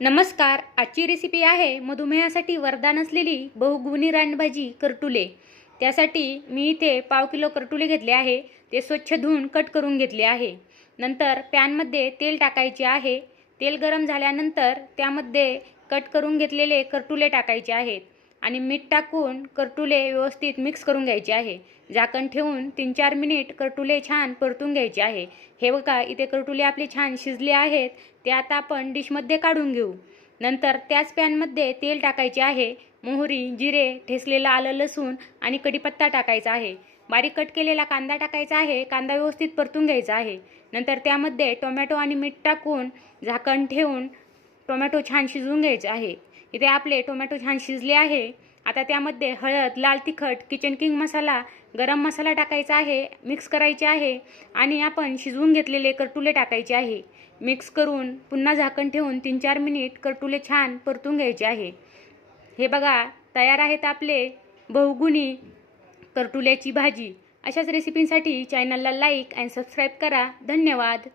नमस्कार. आजची रेसिपी आहे मधुमेहासाठी वरदान असलेली बहुगुणी रानभाजी करटुले. त्यासाठी मी इथे पाव किलो करटुले घेतले आहे. ते स्वच्छ धुवून कट करून घेतले आहे. नंतर पॅनमध्ये तेल टाकायचे आहे. तेल गरम झाल्यानंतर त्यामध्ये कट करून घेतलेले करटुले टाकायचे आहेत आणि मीठ टाकून करटुले व्यवस्थित मिक्स करून घ्यायचे आहे. झाकण ठेवून 3-4 मिनिट करटुले छान परतून घ्यायचे आहे. हे बघा, इथे करटुले आपले छान शिजले आहेत. ते आता आपण डिशमध्ये काढून घेऊ. नंतर त्याच पॅनमध्ये तेल टाकायचे आहे. मोहरी, जिरे, ठेचलेलं आलं, लसूण आणि कढीपत्ता टाकायचा आहे. बारीक कट केलेला कांदा टाकायचा आहे. कांदा व्यवस्थित परतून घ्यायचा आहे. नंतर त्यामध्ये टोमॅटो आणि मीठ टाकून झाकण ठेवून टोमॅटो छान शिजवून घ्यायचे आहे. इथे आपले टोमॅटो छान शिजले आहे. आता त्यामध्ये हळद, लाल तिखट, किचन किंग मसाला, गरम मसाला टाकायचा आहे. मिक्स करायचे आहे आणि आपण शिजवून घेतलेले करटुले टाकायचे आहे. मिक्स करून पुन्हा झाकण ठेवून 3-4 मिनिट करटुले छान परतून घ्यायचे आहे. हे बघा, तयार आहेत आपले बहुगुणी करटुल्याची भाजी. अशाच रेसिपींसाठी चॅनलला लाईक आणि सबस्क्राईब करा. धन्यवाद.